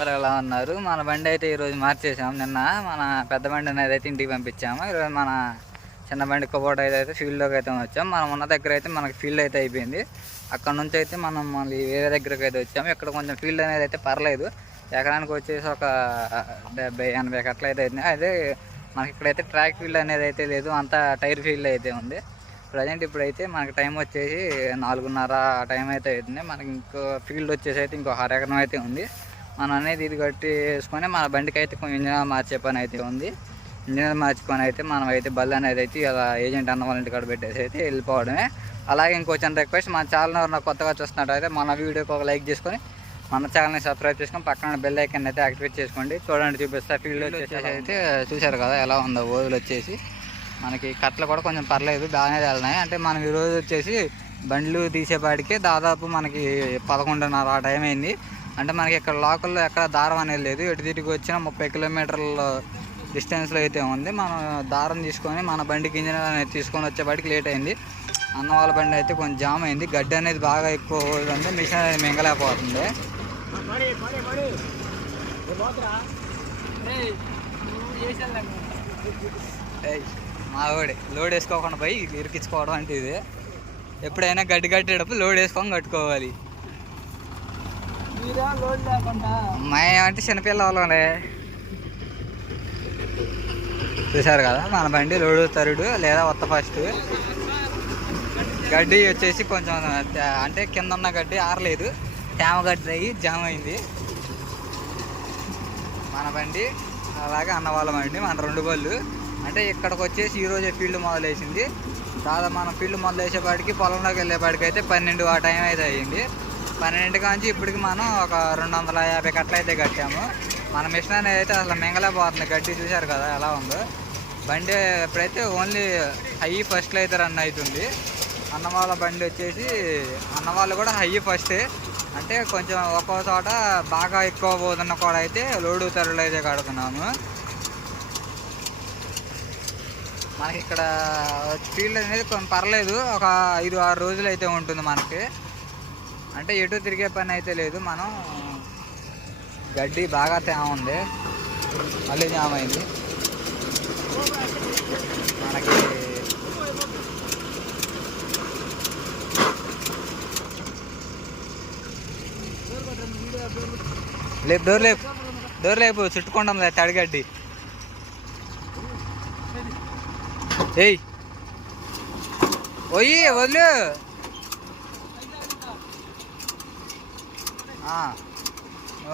అందరూ ఎలా ఉన్నారు? మన బండి అయితే ఈరోజు మార్చేసాం. నిన్న మన పెద్ద బండి అనేది అయితే ఇంటికి పంపించాము. ఈరోజు మన చిన్న బండి కొబ్బోట అయితే ఫీల్డ్లోకి అయితే వచ్చాం. మనం ఉన్న దగ్గర అయితే మనకి ఫీల్డ్ అయితే అయిపోయింది. అక్కడ నుంచి అయితే మనం మళ్ళీ వేరే దగ్గరకు అయితే వచ్చాము. ఇక్కడ కొంచెం ఫీల్డ్ అనేది అయితే పర్లేదు. ఎకరానికి వచ్చేసి ఒక డెబ్బై ఎనభై కట్టలు అయితే అయింది అదే మనకి ఇక్కడైతే ట్రాక్ ఫీల్డ్ అనేది అయితే లేదు. అంతా టైర్ ఫీల్డ్ అయితే ఉంది. ప్రజెంట్ ఇప్పుడైతే మనకి టైం వచ్చేసి నాలుగున్నర టైం అయితే అవుతుంది మనకి ఇంకో ఫీల్డ్ వచ్చేసి అయితే ఇంకో అర ఎకరం అయితే ఉంది. మనం అనేది ఇది కట్టేసుకొని మన బండికి అయితే కొంచెం ఇంజనీర్ మార్చే పని అయితే ఉంది. ఇంజనీర్ మార్చుకొని అయితే మనం అయితే బల్ అనేది అయితే ఇలా ఏజెంట్ అన్న వాళ్ళ ఇంటి కాడ పెట్టేసి అయితే వెళ్ళిపోవడమే. అలాగే ఇంకో చిన్న రిక్వెస్ట్ మన ఛానల్ కొత్తగా చూస్తున్నట్టు అయితే మన వీడియోకి ఒక లైక్ చేసుకొని మన ఛానల్ని సబ్స్క్రైబ్ చేసుకొని పక్కన బెల్ ఐకన్ అయితే యాక్టివేట్ చేసుకోండి. చూడండి చూపిస్తా. ఫీల్డ్ వచ్చేసి అయితే చూశారు కదా ఎలా ఉందో ఓదులు వచ్చేసి. మనకి కట్టలు కూడా కొంచెం పర్లేదు బాగానే వెళ్తున్నాయి అంటే మనం ఈరోజు వచ్చేసి బండ్లు తీసేపాటికే దాదాపు మనకి పదకొండున్నర ఆ టైం అయింది. అంటే మనకి ఇక్కడ లోకల్లో ఎక్కడ దారం అనేది లేదు. ఎటు తిరిగి వచ్చిన ముప్పై కిలోమీటర్ల డిస్టెన్స్లో అయితే ఉంది. మనం దారం తీసుకొని మన బండికి ఇంజన్ అనేది తీసుకొని వచ్చేపాటికి లేట్ అయింది. అన్న వాళ్ళ బండి అయితే కొంచెం జామ్ అయింది. గడ్డి అనేది బాగా ఎక్కువ ఉంది. మిషన్ అనేది మింగలేకపోతుంది. ఏయ్, మా లోడ్ వేసుకోకుండా పోయి ఇరికించుకోవడం అంటే ఇది. ఎప్పుడైనా గడ్డి కట్టేటప్పుడు లోడ్ వేసుకొని కట్టుకోవాలి. మేమంటే లోడ్ లేకుండా? చూసారు కదా మన బండి లోడు తరుడు లేదా ఉత్త ఫస్ట్ గడ్డి వచ్చేసి కొంచెం అంటే కింద ఉన్న గడ్డి ఆరలేదు. తేమ గడ్డి అయ్యి జామ్ అయింది. మన బండి అలాగే అన్న వాళ్ళ బండి మన రెండు బళ్ళు. అంటే ఇక్కడికి వచ్చేసి ఈరోజే ఫీల్డ్ మొదలేసింది. దాదాపు మనం ఫీల్డ్ మొదలేసేపాటికి పొలంలోకి వెళ్ళేపాటికి అయితే పన్నెండు ఆ టైం అయితే అయ్యింది. పన్నెండు కాంచి ఇప్పటికి మనం ఒక రెండు వందల యాభై కట్టలు అయితే కట్టాము. మన మిషన్ అనేది అయితే అసలు మింగలేకపోతుంది. గడ్డి చూశారు కదా ఎలా ఉందో. బండి ఇప్పుడైతే ఓన్లీ హై ఫస్ట్లో అయితే రన్ అవుతుంది. అన్నవాళ్ళ బండి వచ్చేసి అన్నవాళ్ళు కూడా హై ఫస్టే. అంటే కొంచెం ఒక్కో చోట బాగా ఎక్కువ పోతున్న కూడా అయితే లోడు తరులు అయితే కడుతున్నాము. మనకి ఇక్కడ ఫీల్డ్ అనేది కొంచెం పర్లేదు. ఒక ఐదు ఆరు రోజులు అయితే ఉంటుంది మనకి. అంటే ఎటు తిరిగే పని అయితే లేదు. మనం గడ్డి బాగా తేమ ఉంది. మళ్ళీ జామ్ అయింది. మనకి లేపు డోర్ లేపు డోర్ లేపు చుట్టుకుంటాం లేదు తడిగడ్డి ఏయ్. ఒయ్యి వదిలే.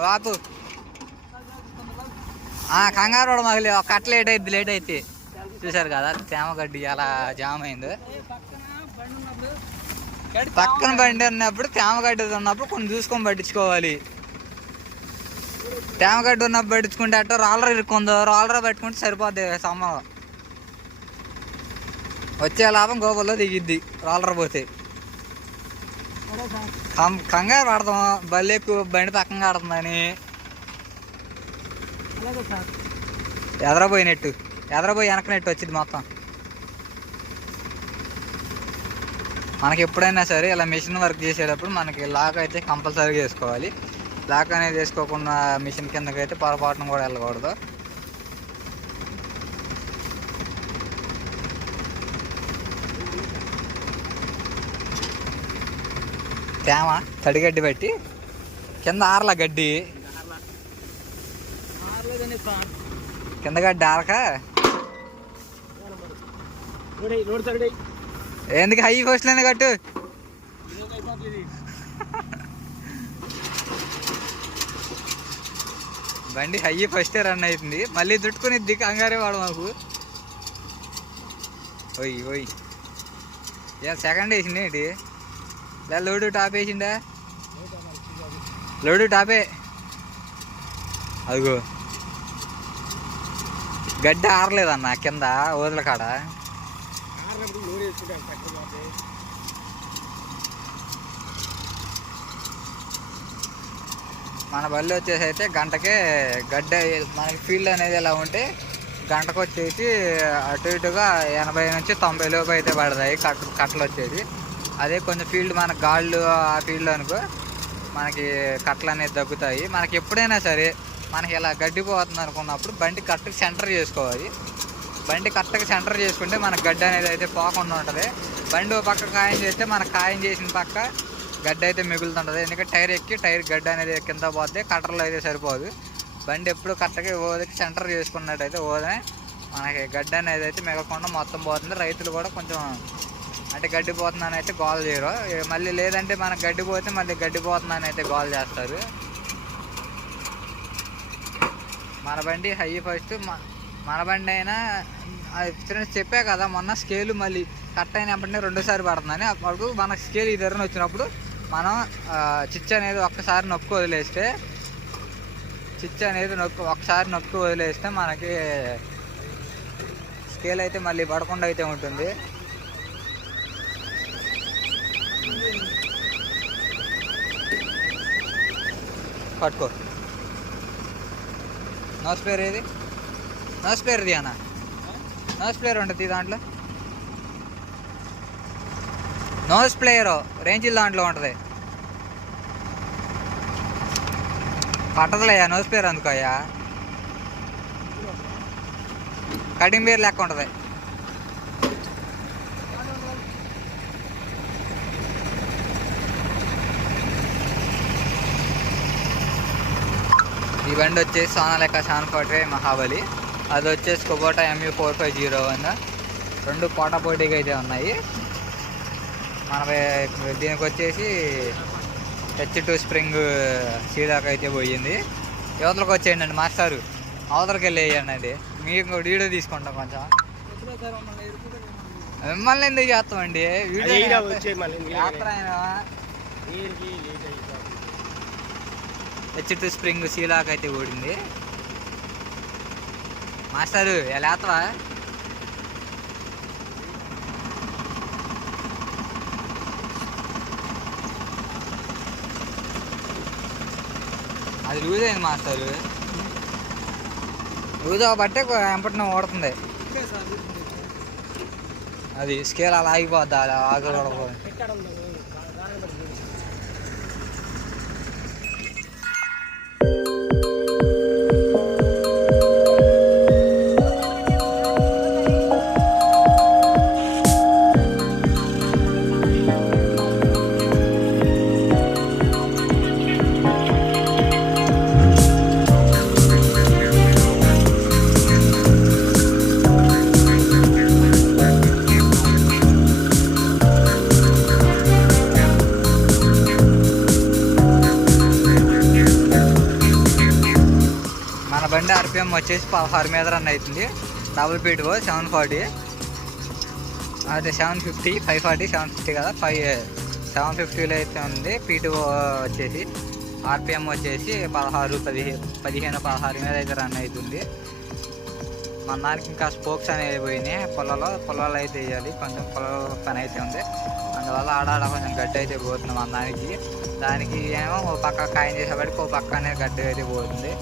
బాపు కంగారు కూడా మగిలి ఒక కట్ట లేట్ అయింది లేట్ అయితే చూసారు కదా తేమ గడ్డి అలా జామ్ అయింది. పక్కన బండి ఉన్నప్పుడు తేమగడ్డది ఉన్నప్పుడు కొన్ని చూసుకొని పట్టించుకోవాలి. తేమగడ్డ ఉన్నప్పుడు పట్టించుకుంటే అట్ట రాలర్ ఇరుక్కుందో రాలర్ పట్టుకుంటే సరిపోద్ది సమ్మలో వచ్చే లాభం గోపల్లో దిగిద్ది రాలర్ పోతే. కంగారు పడతాం బల్లి ఎక్కువ బండి పక్కన ఆడుతుందని ఎదరపోయినట్టు ఎదరపోయి వెనకనట్టు వచ్చింది మొత్తం. మనకి ఎప్పుడైనా సరే ఇలా మిషన్ వర్క్ చేసేటప్పుడు మనకి లాక్ అయితే కంపల్సరీగా వేసుకోవాలి. లాక్ అనేది వేసుకోకుండా మిషన్ కిందకి అయితే పొరపాటున కూడా వెళ్ళకూడదు. తేమ తడిగడ్డి పెట్టి కింద ఆరల గడ్డి. కింద గడ్డి ఆరక? ఎందుకు హై ఫస్ట్లోనే కట్టు? బండి హై ఫస్ట్ రన్ అవుతుంది. మళ్ళీ దుట్టుకుని దిక్కు అంగారే వాడు మాకు. ఓయ్ ఓయ్. ఏ సెకండ్ వేసింది ఏంటి లేదా లోడు టాప్ వేసిందా లోడు టాపే. అదిగో. గడ్డి ఆరలేదన్న కింద ఓదల కాడ. మన బళ్ళు వచ్చేసి అయితే గంటకే గడ్డ మనకి ఫీల్డ్ అనేది ఎలా ఉంటే గంటకు వచ్చేసి అటు ఇటుగా ఎనభై నుంచి తొంభై లోపు అయితే పడతాయి కట్ కట్టలు వచ్చేసి అదే కొంచెం ఫీల్డ్ మన గాళ్ళు ఆ ఫీల్డ్ అనుకో మనకి కట్టలు అనేది తగ్గుతాయి మనకి ఎప్పుడైనా సరే మనకి ఇలా గడ్డి పోతుంది అనుకున్నప్పుడు బండి కరెక్ట్గా సెంటర్ చేసుకోవాలి. బండి కరెక్ట్గా సెంటర్ చేసుకుంటే మనకు గడ్డి అనేది అయితే పోకుండా ఉంటుంది. బండి ఓ పక్క ఖాయం చేస్తే మనకు ఖాయం చేసిన పక్క గడ్డి అయితే మిగులుతుంటుంది. ఎందుకంటే టైర్ ఎక్కి టైర్ గడ్డి అనేది కింద పోతే కట్టర్లో అయితే సరిపోదు. బండి ఎప్పుడు కరెక్ట్గా ఓదకి సెంటర్ చేసుకున్నట్టయితే ఓదనే మనకి గడ్డి అనేది అయితే మిగలకుండా మొత్తం పోతుంది. రైతులు కూడా కొంచెం అంటే గడ్డి పోతుందని అయితే గోల్ చేయరు మళ్ళీ లేదంటే మనకు గడ్డి పోతే మళ్ళీ గడ్డి పోతుందని అయితే గోల్ చేస్తారు. మన బండి హై ఫస్ట్ మన బండి అయినా అది ఫ్రెండ్స్ చెప్పా కదా మొన్న స్కేల్ మళ్ళీ కట్ అయినప్పటినే రెండోసారి పడుతుందని. అప్పుడు మన స్కేల్ ఈ దగ్గర వచ్చినప్పుడు మనం ఆ, చిచ్చు అనేది ఒక్కసారి నొక్కు వదిలేస్తే చిచ్చు అనేది నొక్కు ఒకసారి నొక్కు వదిలేస్తే మనకి స్కేల్ అయితే మళ్ళీ పడకుండా అయితే ఉంటుంది. పట్టుకో నోస్ ప్లేయర్ ఏది? నోస్ ప్లేయర్ ఇది అన్న నోస్ ప్లేయర్ ఉంటుంది దాంట్లో? నోస్ ప్లేయర్ రేంజిల్ దాంట్లో ఉంటుంది. పట్టదులయ్యా నోస్ ప్లేయర్ అందుకోయా కటింగ్ బేర్ లెక్క ఉంటుంది. బండి వచ్చేసి సోనాలిక సెవెన్ ఫార్టీ మహాబలి. అది వచ్చేసి Kubota MU four five zero one రెండు పోటా పోటీగా అయితే ఉన్నాయి. మన దీనికి వచ్చేసి హెచ్ టూ స్ప్రింగ్ సీదాకా అయితే పోయింది. యువతలకు వచ్చేయండి అండి మాస్టారు. అవతలకి వెళ్ళి వేయండి అది మీకు వీడియో తీసుకుంటాం కొంచెం. మిమ్మల్ని ఎందుకు చేస్తామండి? వీడియో. యాత్ర అయినా నీరుకి లేట్ అయిపోతుంది. హెచ్ స్ప్రింగ్ సీలాక్ అయితే ఓడింది. మాస్టారు ఎలా వేస్తావా అది లూజ్ అయింది మాస్టారు. లూజ్ అవ్వబట్టే ఎంపటిన ఓడుతుంది. అది స్కేల్ అలా ఆగిపోద్ది అలా పెట్టడం బండి ఆర్పిఎం వచ్చేసి పదహారు మీద రన్ అవుతుంది. డబుల్ పీటుకో సెవెన్ ఫార్టీ అదే seven fifty five forty seven fifty కదా. ఫైవ్ సెవెన్ ఫిఫ్టీలో అయితే ఉంది. పీటు వచ్చేసి ఆర్పిఎం వచ్చేసి పదహారు పదిహేను పదిహేను పదహారు మీద అయితే రన్ అవుతుంది. మన ఇంకా స్పోక్స్ అనేవి పోయినాయి. పొలాలో పొలాలు అయితే వేయాలి. కొంచెం పొలాల పని అయితే ఉంది. అందువల్ల ఆడాడ కొంచెం గడ్డి అయితే పోతుంది మన దానికి. ఏమో ఓ పక్క కాయం చేసేవాడికి ఓ పక్క అనేది గడ్డి అయితే పోతుంది.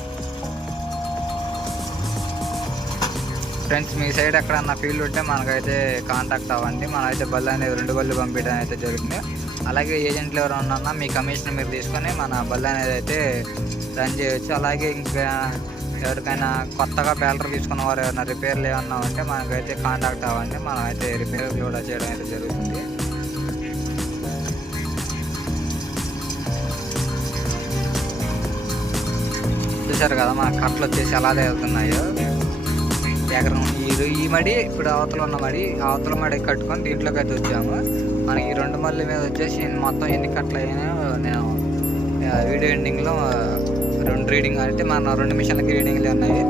ఫ్రెండ్స్ మీ సైడ్ ఎక్కడన్నా ఫీల్డ్ ఉంటే మనకైతే కాంటాక్ట్ అవ్వండి. మనమైతే బళ్ళు అనేది రెండు బళ్ళు పంపించడం అయితే జరుగుతుంది. అలాగే ఏజెంట్లు ఎవరైనా ఉన్నా మీ కమిషన్ మీరు తీసుకొని మన బళ్ళు అనేది అయితే రన్ చేయొచ్చు. అలాగే ఇంకా ఎవరికైనా కొత్తగా బ్యాలర్ తీసుకున్న వారు ఏమైనా రిపేర్లు ఏమన్నా ఉంటే మనకైతే కాంటాక్ట్ అవ్వండి. మనం అయితే రిపేర్ కూడా చేయడం అయితే జరుగుతుంది. చూసారు కదా మన కట్టలు వచ్చేసి ఎలా తేలుతున్నాయో. ఎకరం ఈ ఈ మడి ఇప్పుడు అవతల ఉన్న మడి అవతల మడి కట్టుకొని దీంట్లోకి అయితే వచ్చాము. మనకి ఈ రెండు మళ్ళీ మీద వచ్చేసి మొత్తం ఎన్ని కట్టలు అయినా నేను వీడియో ఎండింగ్లో రెండు రీడింగ్ అంటే మన రెండు మిషన్లకి రీడింగ్లే ఉన్నాయి.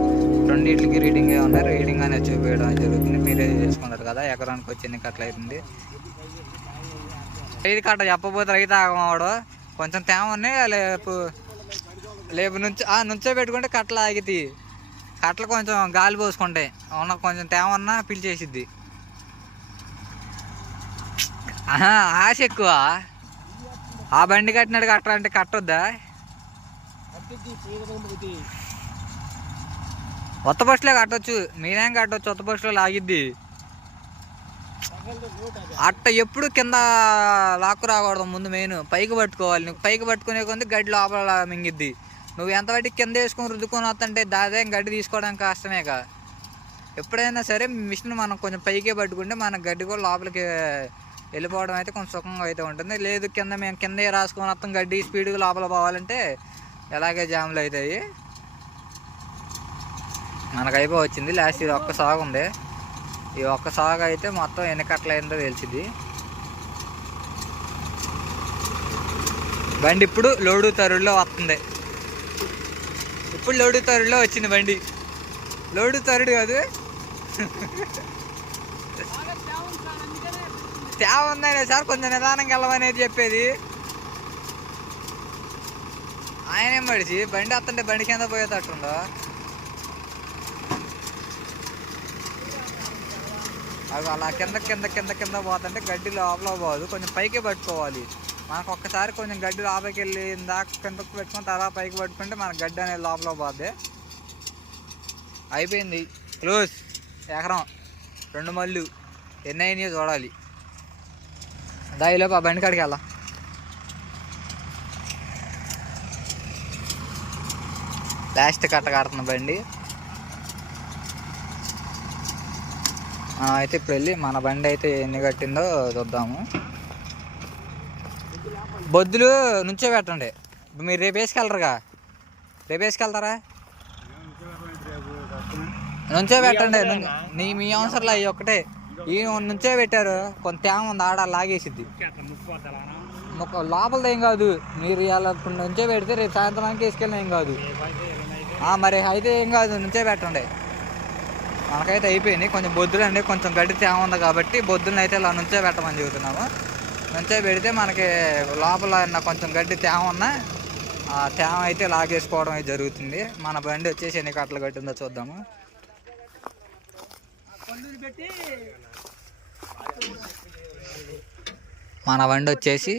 రెండింటికి రీడింగ్ ఉన్నాయి రీడింగ్ అనేది చూపించడం జరుగుతుంది. మీరే చేసుకుంటారు కదా ఎకరానికి వచ్చి ఎన్ని కట్టలు అవుతుంది ఐదు కట్ట చెప్పబోతే రైతు ఆగమావాడు కొంచెం తేమ లేపు లేపు నుంచి ఆ నుంచో పెట్టుకుంటే కట్టలు ఆగితే కట్టలు కొంచెం గాలి పోసుకుంటాయి. ఉన్న కొంచెం తేమన్నా పిలిచేసిద్ది. ఆహా, ఆశ ఎక్కువ. ఆ బండి కట్టినాడు కట్టాలంటే కట్టొద్దా? కొత్త బస్సులో కట్టొచ్చు. మీరేం కట్టొచ్చు? కొత్త బస్సులో లాగిద్ది. అట్ట ఎప్పుడు కింద లాక్కు రాకూడదు. ముందు మెయిన్. పైకి పట్టుకోవాలి. నువ్వు పైకి పట్టుకునే కొంది గడ్డి లోపల మింగిద్ది. నువ్వు ఎంత బట్టి కింద వేసుకొని రుద్దుకొని వస్తుంటే దాదాపు గడ్డి తీసుకోవడానికి కష్టమే కదా. ఎప్పుడైనా సరే మిషన్ మనం కొంచెం పైకే పట్టుకుంటే మన గడ్డి కూడా లోపలికి వెళ్ళిపోవడం అయితే కొంచెం సుఖంగా అయితే ఉంటుంది. లేదు కింద మేము కిందే రాసుకొని వస్తాం గడ్డి స్పీడ్గా లోపల పోవాలంటే ఎలాగే జాములు అవుతాయి. మనకు అయిపో వచ్చింది. లాస్ట్ ఇది ఒక్క సాగు ఉంది. ఈ ఒక్క సాగు అయితే మొత్తం ఎన్ని కట్టలు తెలిసింది. బండి ఇప్పుడు లోడు తరుడులో వస్తుంది. ఇప్పుడు లోడు తరుడులో వచ్చింది బండి. లోడు తరుడు కాదు. తేవ ఉందనే సార్ కొంచెం నిదానం వెళ్ళమనేది చెప్పేది. ఆయనేం మడిచి? బండి వస్తుంటే బండి కింద పోయేటట్టుండో అవి అలా కింద కింద కింద కింద పోతుంటే గడ్డి లోపల పోదు. కొంచెం పైకే పట్టుకోవాలి. మనకు ఒక్కసారి కొంచెం గడ్డి లోపలికి వెళ్ళి ఇందాక కిందకు పెట్టుకుని తర్వాత పైకి పట్టుకుంటే మన గడ్డి అనేది లోపల పోద్ది. అయిపోయింది. క్లోజ్. ఎకరం. రెండు మళ్ళు. ఎన్ని అయినాయో చూడాలి. దాయిలోపు ఆ బండి కాడికి వెళ్దాం. లాస్ట్ కట్ట కడుతున్న బండి. అయితే ఇప్పుడు వెళ్ళి మన బండి అయితే ఎన్ని కట్టిందో చూద్దాము. బొద్దులు నుంచో పెట్టండి. మీరు రేపు వేసుకెళ్ళరుగా రేపు వేసుకెళ్తారా? నుంచో పెట్టండి. ను- మీ అవసరంలో అవి ఒక్కటే. ఈ నుంచే పెట్టారు. కొంత తేమ ఉంది ఆడ లాగేసిద్ది. ఒక లోపలది ఏం కాదు. మీరు ఇలా నుంచే పెడితే రేపు సాయంత్రానికి వేసుకెళ్ళిన ఏం కాదు. మరి అయితే ఏం కాదు. నుంచే పెట్టండి. మనకైతే అయిపోయింది. కొంచెం బొద్దులు అండి కొంచెం గడ్డి తేమ ఉంది కాబట్టి బొద్దులను అయితే ఇలా నుంచే పెట్టమని చెబుతున్నాము. నుంచే పెడితే మనకి లోపల ఉన్న కొంచెం గడ్డి తేమ ఉన్నా ఆ తేమ అయితే లాగేసుకోవడం అయితే జరుగుతుంది. మన బండి వచ్చేసి ఎన్ని కట్టలు కట్టిందో చూద్దాము. మన బండి వచ్చేసి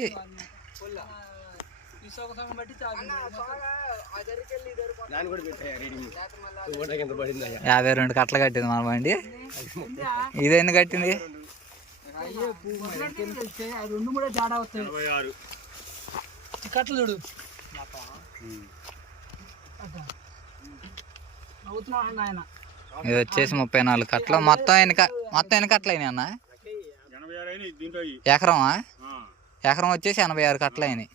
యాభై రెండు కట్టలు కట్టింది మన బండి. ఇది ఎన్ని కట్టింది? రెండు వస్తాయి. కట్టలు చూడు. ఇది వచ్చేసి ముప్పై నాలుగు కట్టలు. మొత్తం ఎన్ని క- మొత్తం ఎన్ని కట్టలు అయినాయి అన్న. ఎకరమా? ఆ. ఎకరం వచ్చేసి ఎనభై ఆరు కట్టలు అయినాయి.